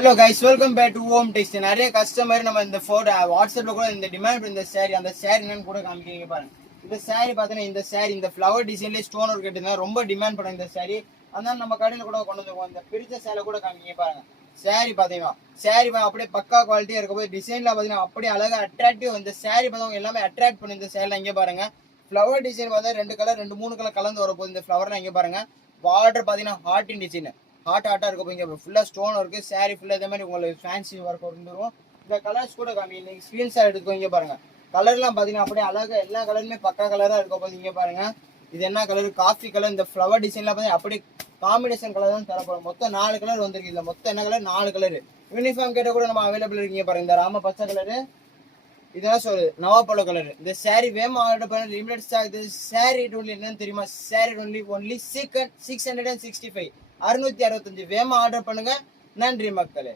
Hello guys, welcome back to home text. நிறைய customer நம்ம இந்த ஃபோட்டோ வாட்ஸ்அப்ல கூட இந்த டிமாண்ட் இந்த சாரி அந்த சாரி என்னன்னு கூட காமிக்கிறீங்க பாருங்க. இந்த சாரி பார்த்தீங்கன்னா இந்த சாரி இந்த ஃப்ளவர் டிசைன்லேயே ஸ்டோன் ஒர்க் எடுத்துங்க ரொம்ப டிமாண்ட் பண்ண இந்த சாரி. அதனால நம்ம கடையில் கூட கொண்டு வந்துருக்கோம். இந்த பிரிச்ச சேலை கூட காமிக்கிறீங்க பாருங்க. சாரி பார்த்தீங்கன்னா சாரி அப்படியே பக்கா குவாலிட்டியாக இருக்க போது டிசைன்ல பார்த்தீங்கன்னா அப்படியே அழகாக அட்ராக்டிவ். இந்த சாரி பார்த்தவங்க எல்லாமே அட்ராக்ட் பண்ணி இந்த சேலை இங்கே பாருங்க. ஃப்ளவர் டிசைன் பார்த்தா 2 கலர் கலந்து வரப்போகுது. இந்த ஃப்ளவர்லாம் இங்கே பாருங்க. பார்டர் பார்த்தீங்கன்னா ஹார்ட்டின் டிசைன் ஹாட்டா இருக்கும். இங்கே ஃபுல்லாக ஸ்டோன் இருக்குது. சாரி ஃபுல்லாக இதே மாதிரி உங்களுக்கு ஃபேன்சி ஒர்க் வந்துடும். இந்த கலர்ஸ் கூட காமி நீங்கள் ஸ்க்ரீன்ஷாட் எடுத்துக்கோ. இங்கே பாருங்க. கலர்லாம் பார்த்தீங்கன்னா அப்படியே அழகாக எல்லா கலருமே பக்கா கலராக இருக்க போது. இங்கே பாருங்க, இது என்ன கலர்? Coffee colour. இந்த ஃப்ளவர் டிசைன்லாம் பார்த்தீங்கன்னா அப்படியே காம்பினேஷன் கலர் தான் தரப்படும். மொத்தம் 4 கலர் வந்துருக்கு. இதில் மொத்தம் என்ன கலர்? 4 கலர். யூனிஃபார்ம் கேட்டால் கூட நம்ம அவைலபிள் இருக்கீங்க பாருங்க. இந்த ராம பச்சை கலரு, இதெல்லாம் சொல்லு நவாப்பழ கலர். இந்த சாரி வேமா ஆர்டர் பண்ண லிமிடெட் ஸ்டாக். இது சாரி ஒன்லி என்னன்னு தெரியுமா? சாரி ஒன்லி 665 665 வேமா ஆர்டர் பண்ணுங்க. நன்றி மக்களே.